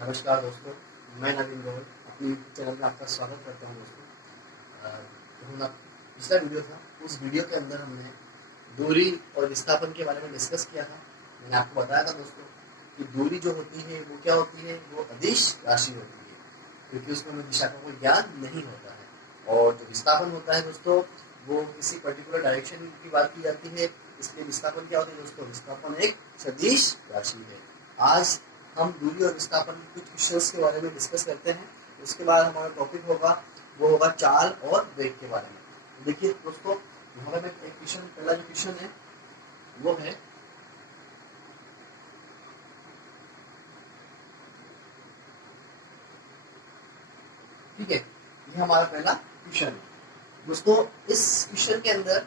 नमस्कार दोस्तों, मैं नवीन गौर अपनी यूट्यूब चैनल में आपका स्वागत करता हूं दोस्तों। जो हमारा पिछला वीडियो था, उस वीडियो के अंदर हमने दूरी और विस्थापन के बारे में डिस्कस किया था। मैंने आपको बताया था दोस्तों कि दूरी जो होती है वो क्या होती है, वो अदिश राशि होती है, क्योंकि उसमें हमें दिशा का कोई ज्ञान नहीं होता है। और जो विस्थापन होता है दोस्तों, वो किसी पर्टिकुलर डायरेक्शन की बात की जाती है। इसलिए विस्थापन क्या होता है दोस्तों, विस्थापन एक सदिश राशि है। आज हम दूरी और विस्थापन के कुछ क्वेश्चंस के बारे में डिस्कस करते हैं। उसके बाद हमारा टॉपिक होगा वो होगा चाल और वेग के बारे में। देखिए दोस्तों, यहाँ पे एक क्वेश्चन, पहला जो क्वेश्चन है वो है, ठीक है, ये हमारा पहला क्वेश्चन है दोस्तों। इस क्वेश्चन के अंदर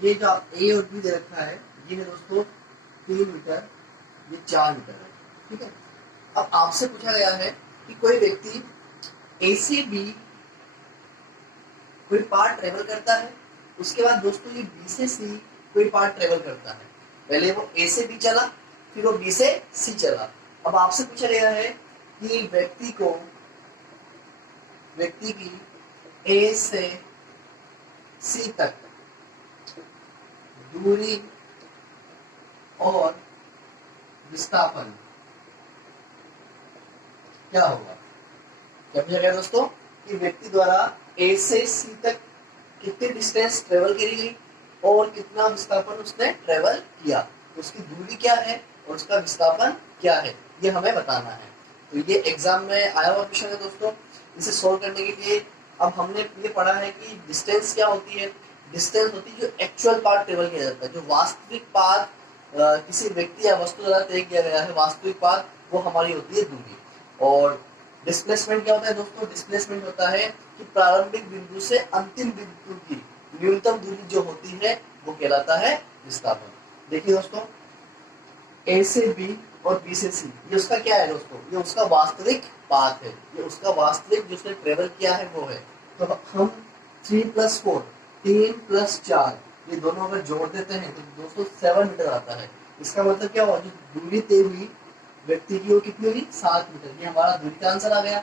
ये जो ए और बी दे रखा है, ये है दोस्तों 3 मीटर, ये 4 मीटर है, ठीक है। अब आपसे पूछा गया है कि कोई व्यक्ति ए से बी कोई पार्ट ट्रेवल करता है, उसके बाद दोस्तों ये बी से सी कोई पार्ट ट्रेवल करता है। पहले वो ए से बी चला, फिर वो बी से सी चला। अब आपसे पूछा गया है कि व्यक्ति की ए से सी तक दूरी और विस्थापन क्या होगा। क्या पूछा गया दोस्तों कि व्यक्ति द्वारा ए से सी तक कितनी डिस्टेंस ट्रेवल करी गई और कितना विस्थापन उसने ट्रेवल किया, तो उसकी दूरी क्या है और उसका विस्थापन क्या है, ये हमें बताना है। तो ये एग्जाम में आया हुआ क्वेश्चन है दोस्तों। इसे सोल्व करने के लिए अब हमने ये पढ़ा है कि डिस्टेंस क्या होती है। डिस्टेंस होती है जो एक्चुअल पाथ ट्रेवल किया जाता है, जो वास्तविक पाथ किसी व्यक्ति या वस्तु द्वारा तय किया गया है, वास्तविक पाथ, वो हमारी होती है दूरी। और डिस्प्लेसमेंट क्या होता है दोस्तों, डिस्प्लेसमेंट होता है कि प्रारंभिक बिंदु से अंतिम बिंदु की न्यूनतम दूरी जो होती है वो कहलाता है विस्थापन। देखिए दोस्तों, ए से बी और बी से सी, ये उसका क्या है दोस्तों, ये उसका वास्तविक पाथ है, ये उसका वास्तविक जो उसने ट्रेवल किया है वो है। तो हम 3+4, 3+4, ये दोनों अगर जोड़ देते हैं तो दोस्तों 7 मीटर आता है। इसका मतलब क्या हुआ, जो दूरी तय हुई व्यक्ति की वो कितनी हुई, 7 मीटर। ये हमारा दूरी का आंसर आ गया,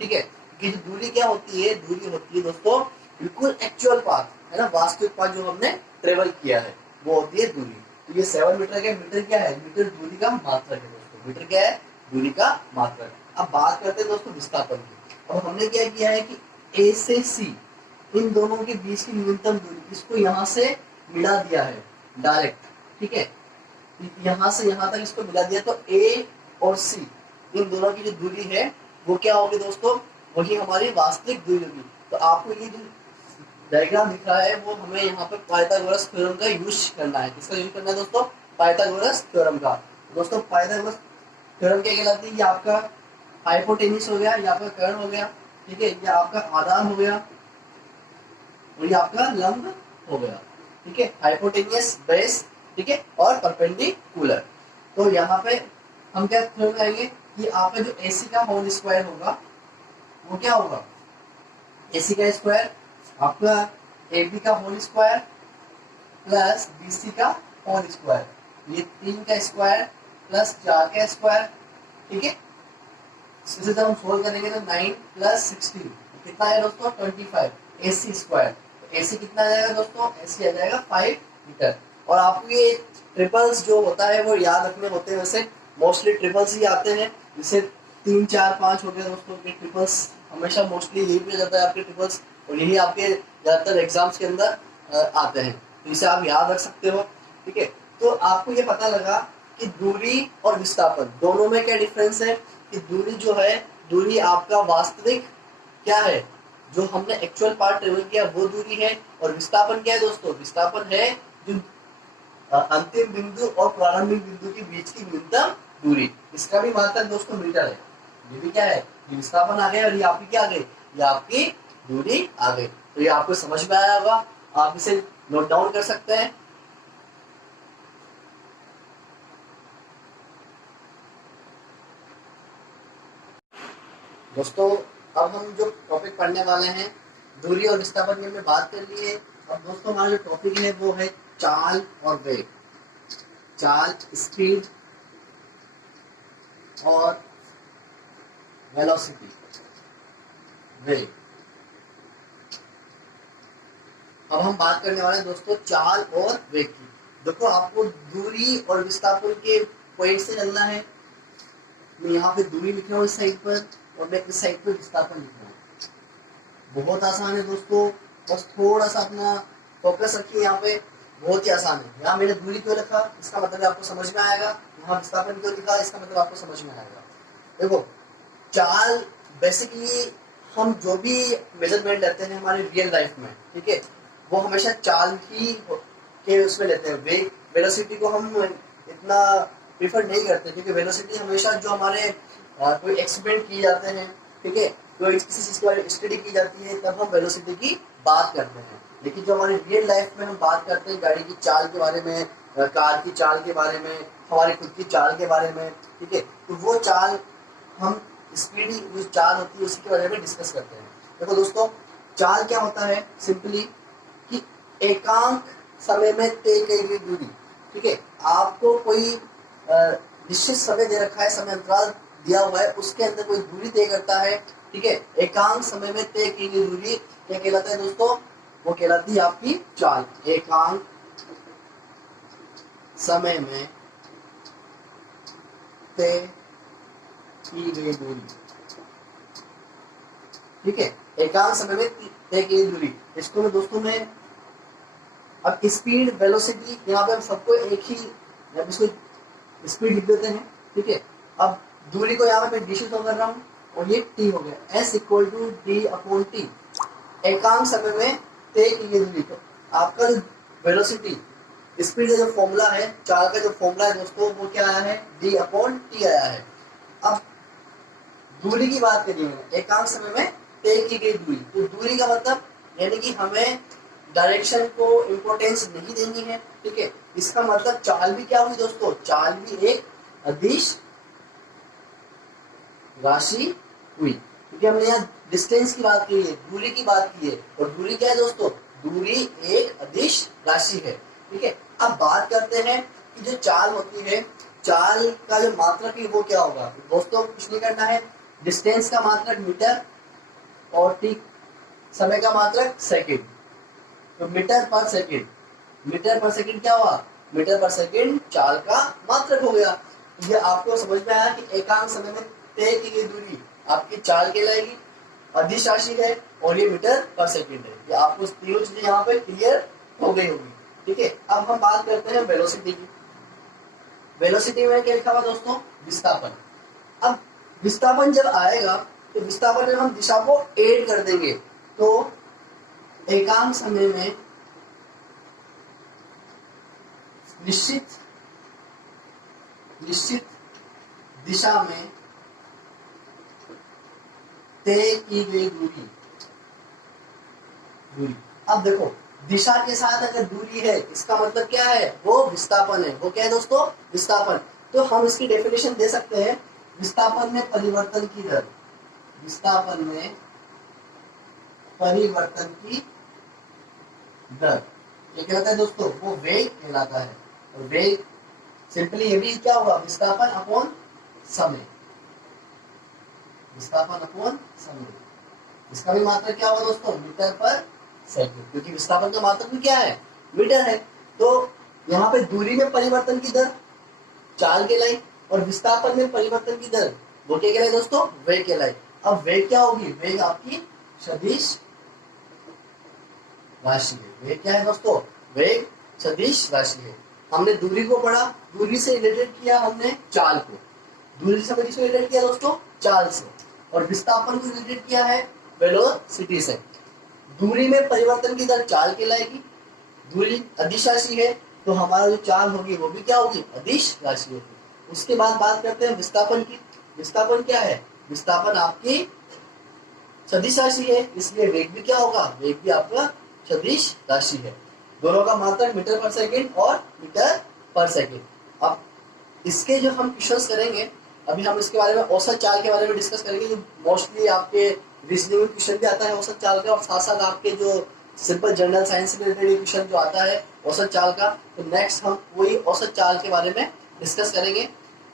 ठीक है। कि जो दूरी क्या होती है, दूरी होती है दोस्तों बिल्कुल एक्चुअल पाथ, है ना, वास्तविक पाथ जो हमने ट्रेवल किया है वो होती है दूरी। तो ये 7 मीटर का, मीटर क्या है, मीटर दूरी का मात्रक है दोस्तों, मीटर क्या है, दूरी का मात्रक। अब बात करते हैं दोस्तों विस्थापन की। अब हमने क्या किया है कि ए से सी इन दोनों के बीच की न्यूनतम दूरी, इसको यहाँ से मिला दिया है डायरेक्ट, ठीक है। यहाँ से यहाँ तक इसको मिला दिया, तो ए और सी इन दोनों की जो दूरी है वो क्या होगी दोस्तों, वही हमारी वास्तविक दूरी होगी। तो आपको ये जो डायग्राम दिख रहा है वो हमें यहाँ पे पाइथागोरस थ्योरम का यूज करना है। किसका यूज करना है दोस्तों, पाइथागोरस थ्योरम का। दोस्तों पाइथागोरस थ्योरम क्या कहलाती है, ये आपका हाइपोटेन्यूस हो गया, ये आपका कर्ण हो गया, ठीक है, ये आपका आधार हो गया और ये आपका लंब हो गया, ठीक है, हाइपोटेन्यूस बेस, ठीक है, और परपेंडिकुलर। तो यहाँ पे हम क्या थ्योरम करेंगे कि आपका जो AC का होल स्क्वायर होगा वो क्या होगा, AC का स्क्वायर आपका AB का होल स्क्वायर प्लस BC का होल स्क्वायर, ये 3 का स्क्वायर प्लस 4 का स्क्वायर, ठीक है। इसे जब हम सोल्व करेंगे तो 9+16 कितना है दोस्तों, 25 AC स्क्वायर। AC कितना आ जाएगा दोस्तों, AC आ जाएगा 5 मीटर। और आपको ये ट्रिपल्स जो होता है वो याद रखने होते हैं, वैसे मोस्टली ट्रिपल्स ही आते हैं, जैसे 3, 4, 5 हो गया दोस्तों के ट्रिपल्स, हमेशा मोस्टली यही पे जाता है आपके ट्रिपल्स, और यही आपके ज्यादातर एग्जाम्स के अंदर आते हैं, तो इसे आप याद रख सकते हो, ठीक है। तो आपको ये पता लगा कि दूरी और विस्थापन दोनों में क्या डिफरेंस है, कि दूरी जो है, दूरी आपका वास्तविक क्या है, जो हमने एक्चुअल पार्ट ट्रेवल किया वो दूरी है, और विस्थापन क्या है दोस्तों, विस्थापन है जो अंतिम बिंदु और प्रारंभिक बिंदु के बीच की न्यूनतम दूरी। इसका भी मात्रक दोस्तों मीटर है। ये भी क्या है, ये विस्थापन आ गया और ये आपकी क्या आ गई, ये आपकी दूरी आ गई। तो ये आपको समझ में आया होगा, आप इसे नोट डाउन कर सकते हैं। दोस्तों अब हम जो टॉपिक पढ़ने वाले हैं, दूरी और विस्थापन की हमने बात कर ली है। अब दोस्तों हमारा जो टॉपिक है वो है चाल और वेग। चाल, स्पीड और वेलोसिटी, वेग। अब हम बात करने वाले हैं दोस्तों चाल और वेग की। देखो आपको दूरी और विस्थापन के पॉइंट से चलना है। मैं यहाँ पे दूरी लिख रहा हूँ इस साइड पर और मैं इस साइड पर विस्थापन लिख रहा हूँ। बहुत आसान है दोस्तों, बस थोड़ा सा अपना फोकस रखिए यहाँ पे। बहुत ही आसान है। यहाँ मैंने दूरी क्यों लिखा इसका मतलब आपको समझ में आएगा, यहाँ विस्थापन क्यों लिखा इसका मतलब आपको समझ में आएगा। देखो चाल बेसिकली हम जो भी मेजरमेंट लेते हैं हमारे रियल लाइफ में, ठीक है, वो हमेशा चाल ही के उसमें लेते हैं। वेग वेलोसिटी को हम इतना प्रीफर नहीं करते क्योंकि वेलोसिटी हमेशा जो हमारे कोई एक्सपेरिमेंट किए जाते हैं, ठीक है, कोई किसी चीज के बारे में स्टडी की जाती है तब हम वेलोसिटी की बात करते हैं। लेकिन जो हमारी रियल लाइफ में हम बात करते हैं गाड़ी की चाल के बारे में, कार की चाल के बारे में, हमारी खुद की चाल के बारे में, ठीक है, तो वो चाल हम स्पीड जो चाल होती है उसके बारे में डिस्कस करते हैं। देखो दोस्तों चाल क्या होता है, सिंपली कि एकांक समय में तय की गई दूरी, ठीक है, आपको कोई निश्चित समय दे रखा है, समय अंतराल दिया हुआ है, उसके अंदर कोई दूरी तय करता है, ठीक है, एकांक समय में तय की गई दूरी क्या कहलाता है दोस्तों, वो कहलाती है आपकी चाल। एकांक समय में तय की गई दूरी, ठीक है, एकांक समय में तय की गई दूरी। इसको मैं दोस्तों में अब स्पीड वेलोसिटी यहाँ पे हम सबको एक ही इसको स्पीड लिख देते हैं, ठीक है। अब दूरी को यहाँ पे डी से शो कर रहा हूँ और ये टी हो गया, S equal to D upon T. एकांक समय में तय की गई दूरी को आपका जो वेलोसिटी स्पीड का जो फॉर्मूला है, चाल का जो फॉर्मूला है दोस्तों, वो क्या आया है, डी अपॉन टी आया है। अब दूरी की बात करिए, एकांक समय में तय की गई दूरी, तो दूरी का मतलब यानी कि हमें डायरेक्शन को इम्पोर्टेंस नहीं देनी है, ठीक है। इसका मतलब चाल भी क्या हुई दोस्तों, चाल भी एक अदिश राशि हुई, क्योंकि हमने यहाँ डिस्टेंस की बात की है, दूरी की बात की है, और दूरी क्या है दोस्तों, दूरी एक अदिश राशि है, ठीक है। अब बात करते हैं कि जो चाल होती है, चाल का जो मात्रक है वो क्या होगा दोस्तों, कुछ नहीं करना है, डिस्टेंस का मात्रक मीटर और ठीक समय का मात्रक सेकंड, तो मीटर पर सेकंड, मीटर पर सेकंड क्या हुआ, मीटर पर सेकंड चाल का मात्रक हो गया। ये आपको समझ में आया कि एकांक समय में तय की गई दूरी आपकी चाल कहलाएगी, अदिश राशि है, और ये मीटर पर सेकंड है। ये आपको तीनों चीजें यहाँ पे क्लियर हो गई होगी, ठीक है। अब हम बात करते हैं वेलोसिटी की। वेलोसिटी में क्या लिखा हुआ दोस्तों, विस्थापन। अब विस्थापन जब आएगा तो विस्थापन में हम दिशा को ऐड कर देंगे, तो एकांक समय में निश्चित दिशा में तय की गई दूरी। अब देखो दिशा के साथ अगर दूरी है इसका मतलब क्या है, वो विस्थापन है। वो क्या है दोस्तों, विस्थापन। तो हम इसकी डेफिनेशन दे सकते हैं, विस्थापन में परिवर्तन की दर, विस्थापन में परिवर्तन की दर ये कहलाता है दोस्तों, वो वेग कहलाता है। और वेग सिंपली ये भी क्या होगा, विस्थापन अपॉन समय, विस्थापन अपॉन समय। इसका भी मात्रक क्या होगा दोस्तों, मीटर पर सेकंड, क्योंकि विस्थापन का मात्रक भी क्या है, मीटर है। तो यहाँ पे दूरी में परिवर्तन की दर चाल कहलाई, और विस्थापन में परिवर्तन की दर वो क्या कहलाई दोस्तों, वेग कहलाई। अब वेग क्या होगी, वेग आपकी सदिश राशि है। वेग क्या है दोस्तों, वेग सदिश राशि है। हमने दूरी को पढ़ा, दूरी से रिलेटेड किया हमने चाल को, दूरी से किससे रिलेटेड किया दोस्तों, चाल से, और विस्थापन को रिलेटेड किया है वेलोसिटी से। दूरी में परिवर्तन की दर चाल कहलाएगी, दूरी अदिश राशि है, तो हमारा जो चाल होगी वो भी क्या होगी, अदिश राशि होगी। उसके बाद बात करते हैं विस्थापन की। विस्थापन क्या है, विस्थापन आपकी सदिश राशि है, इसलिए वेग भी क्या होगा, वेग भी आपका सदिश राशि है। दोनों का मात्रक मीटर पर सेकंड और मीटर पर सेकंड। अब इसके जो हम क्वेश्चंस करेंगे, अभी हम इसके बारे में औसत चाल के बारे में डिस्कस करेंगे, जो मोस्टली आपके रीजनिंग में क्वेश्चन भी आता है औसत चाल का, और साथ साथ आपके जो सिंपल जनरल साइंस से रिलेटेड क्वेश्चन जो आता है औसत चाल का, तो नेक्स्ट हम वही औसत चाल के बारे में डिस्कस करेंगे।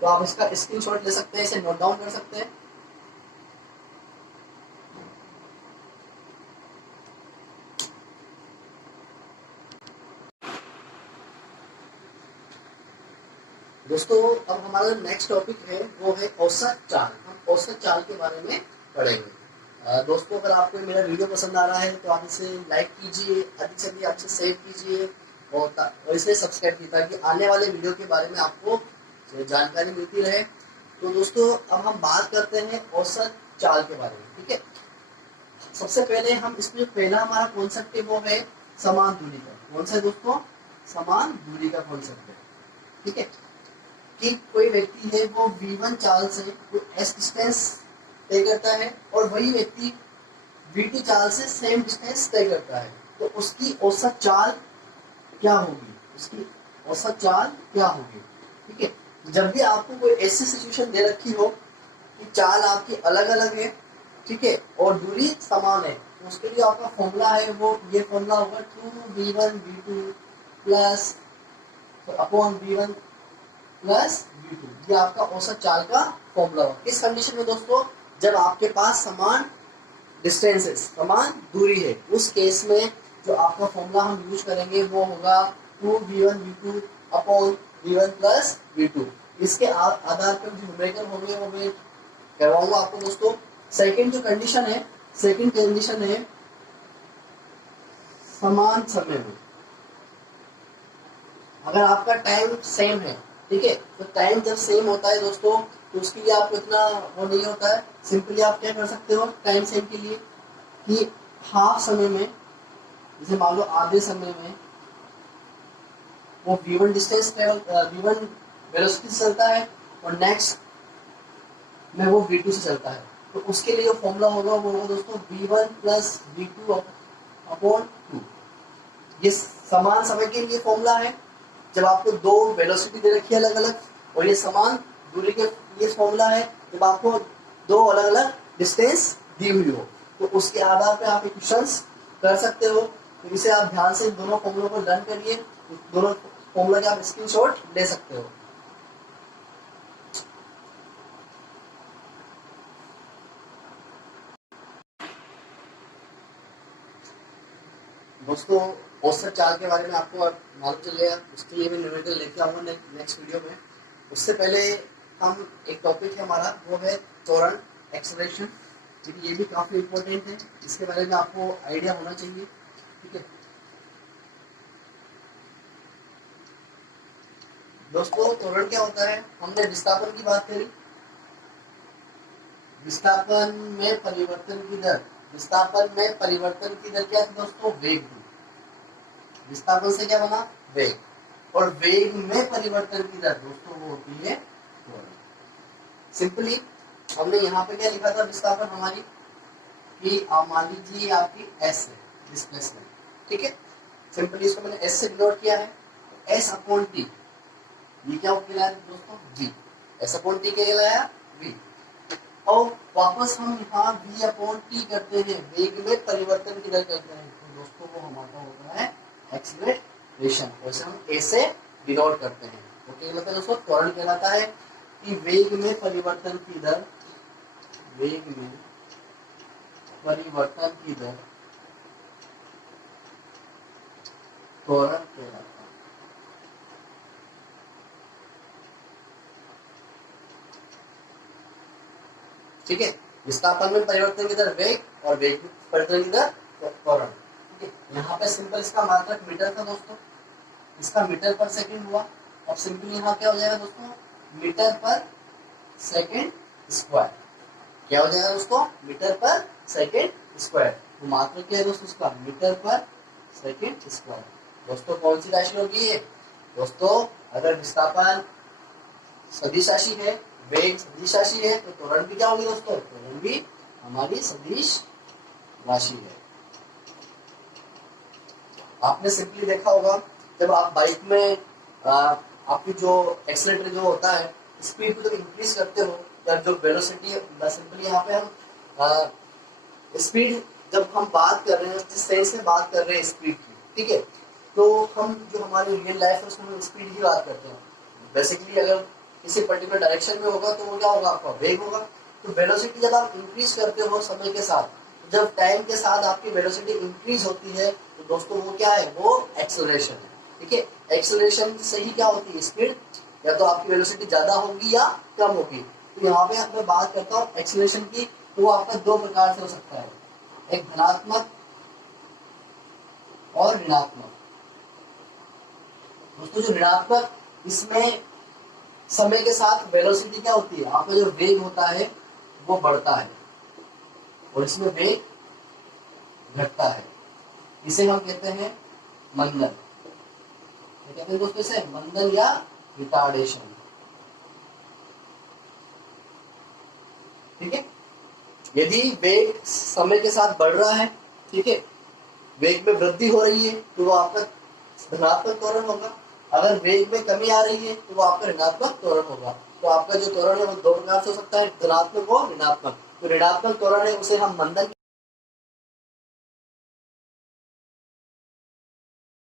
तो आप इसका स्क्रीनशॉट ले सकते हैं, इसे नोट डाउन कर सकते हैं। दोस्तों अब हमारा नेक्स्ट टॉपिक है वो है औसत चाल। हम औसत चाल के बारे में पढ़ेंगे। दोस्तों अगर आपको मेरा वीडियो पसंद आ रहा है तो आप इसे लाइक कीजिए, अधिक से अधिक आपसे शेयर कीजिए और इसे सब्सक्राइब कीजिए ताकि आने वाले वीडियो के बारे में आपको जानकारी मिलती रहे। तो दोस्तों अब हम बात करते हैं औसत चाल के बारे में। ठीक है, सबसे पहले हम इसमें पहला हमारा कॉन्सेप्ट है वो है समान दूरी का। कौन सा है दोस्तों? समान दूरी का कॉन्सेप्ट है। ठीक है, कि कोई व्यक्ति है वो v1 चाल से s डिस्टेंस तय करता है और वही व्यक्ति v2 चाल से सेम डिस्टेंस तय करता है, तो उसकी औसत चाल क्या होगी? उसकी औसत चाल क्या होगी? ठीक है, जब भी आपको कोई ऐसी सिचुएशन दे रखी हो कि चाल आपकी अलग अलग है, ठीक है, और दूरी समान है, तो उसके लिए आपका फॉर्मूला है वो ये फॉर्मूला होगा 2v1 v2 plus upon v1 plus v2। ये आपका औसत चाल का फॉर्मूला होगा। इस कंडीशन में दोस्तों जब आपके पास समान डिस्टेंस है, समान दूरी है, उस केस में जो आपका फॉर्मूला हम यूज करेंगे वो होगा 2v1 v2 upon v1 plus v2। इसके आधार पर जो न्यूमेरिकल होंगे वो मैं करवाऊंगा आपको दोस्तों। सेकंड जो कंडीशन है, सेकंड कंडीशन है समान समय में। अगर आपका टाइम सेम है, ठीक है, तो टाइम जब सेम होता है दोस्तों तो उसके लिए आपको इतना वो नहीं होता है। सिंपली आप क्या कर सकते हो टाइम सेम के लिए कि हाफ समय में, जैसे मान लो आधे समय में वो v1 distance travel v1 velocity से चलता है और नेक्स्ट में वो v2 से चलता है, तो उसके लिए जो फॉर्मूला होगा वो होगा दोस्तों v1 प्लस v2 अपॉन 2। ये समान समय के लिए फॉर्मूला है जब आपको दो वेलोसिटी दे रखी है अलग अलग, और ये समान दूरी के लिए फॉर्मूला है जब आपको दो अलग अलग डिस्टेंस दी हुई हो। तो उसके आधार पे आप क्वेश्चंस कर सकते हो। तो इसे आप ध्यान से दोनों फॉर्मूलों को लर्न करिए, दोनों फॉर्मूला के आप स्क्रीनशॉट ले सकते हो। दोस्तों औसत चाल के बारे में आपको मालूम चल गया, उसके लिए मैं न्यूमेरिकल लेके आऊंगा नेक्स्ट वीडियो में। उससे पहले हम एक टॉपिक है हमारा वो है त्वरण, एक्सेलरेशन। क्योंकि ये भी काफ़ी इम्पोर्टेंट है, इसके बारे में आपको आइडिया होना चाहिए। ठीक है दोस्तों, त्वरण क्या होता है? हमने विस्थापन की बात करी, विस्थापन में परिवर्तन की दर। विस्थापन में परिवर्तन की दर क्या थी दोस्तों? वेग। विस्थापन से क्या बना? वेग। और वेग में परिवर्तन की दर दोस्तों वो होती है त्वरण। सिंपली हमने यहाँ पे क्या लिखा था विस्थापन हमारी, कि आप मान लीजिए आपकी एस है डिस्प्लेसमेंट, ठीक है। सिंपली इसको मैंने एस से डिनोट किया है, एस अपॉन टी। ये क्या कहलाया दोस्तों? वी। एस अपॉन टी क्या कहलाया? वी। और वापस हम यहाँ वी अपॉन टी करते हैं, वेग में परिवर्तन की दर करते हैं, तो दोस्तों वो हमारा होता है एक्सीलरेशन। वैसे हम ए से डिनोट करते हैं। तो क्या कहलाता है दोस्तों? त्वरण कहलाता है कि वेग में परिवर्तन की दर, वेग में परिवर्तन की दर त्वरण कहलाता है। ठीक है, विस्थापन में परिवर्तन की दर वेग और वेग में परिवर्तन की दर त्वरण। ठीक है, यहाँ पे सिंपल इसका मात्रक मीटर था दोस्तों, इसका मीटर पर सेकंड हुआ। अब सिंपली यहाँ क्या हो जाएगा दोस्तों? मीटर पर सेकंड स्क्वायर। क्या हो जाएगा दोस्तों? मीटर पर सेकंड स्क्वायर। तो मात्रक क्या है दोस्तों इसका? मीटर पर सेकंड स्क्वायर। दोस्तों कौन सी राशि होगी ये? दोस्तों अगर विस्थापन सदिश राशि है, वेग सदिश राशि है, तो त्वरण भी क्या होगी दोस्तों? त्वरण भी हमारी सदिश राशि है। आपने सिंपली देखा होगा जब आप बाइक में आपकी जो एक्सीलरेटर जो होता है स्पीड को जब इंक्रीज करते हो, या जो वेलोसिटी, सिंपली यहाँ पे हम स्पीड जब हम बात कर रहे हैं, जिस सेंस में बात कर रहे हैं स्पीड की, ठीक है, तो हम जो हमारी रियल लाइफ है उसमें स्पीड की बात करते हैं। बेसिकली अगर किसी पर्टिकुलर डायरेक्शन में होगा तो वो क्या होगा? आपका वेग होगा। तो वेलोसिटी जब आप इंक्रीज करते हो समय के साथ, जब टाइम के साथ आपकी वेलोसिटी इंक्रीज होती है, तो दोस्तों वो क्या है? वो एक्सेलरेशन है। ठीक है, एक्सेलरेशन से ही क्या होती है? स्पीड या तो आपकी वेलोसिटी ज्यादा होगी या कम होगी। तो यहाँ पे मैं बात करता हूँ एक्सीलरेशन की, तो वो आपका दो प्रकार से हो सकता है, एक धनात्मक और ऋणात्मक। दोस्तों जो ऋणात्मक, इसमें समय के साथ वेलोसिटी क्या होती है, आपका जो वेग होता है वो बढ़ता है और इसमें वेग घटता है। इसे हम कहते हैं मंदन। क्या कहते हैं दोस्तों इसे? मंदन या रिटार्डेशन। ठीक है। यदि वेग समय के साथ बढ़ रहा है, ठीक है, वेग में वृद्धि हो रही है, तो वो आपका धनात्मक त्वरण होगा। अगर वेग में कमी आ रही है तो वो आपका ऋणात्मक त्वरण होगा। तो आपका जो त्वरण है वो दो प्रकार से हो सकता है, धनात्मक और ऋणात्मक। तो ऋणात्मक त्वरण है उसे हम मंदन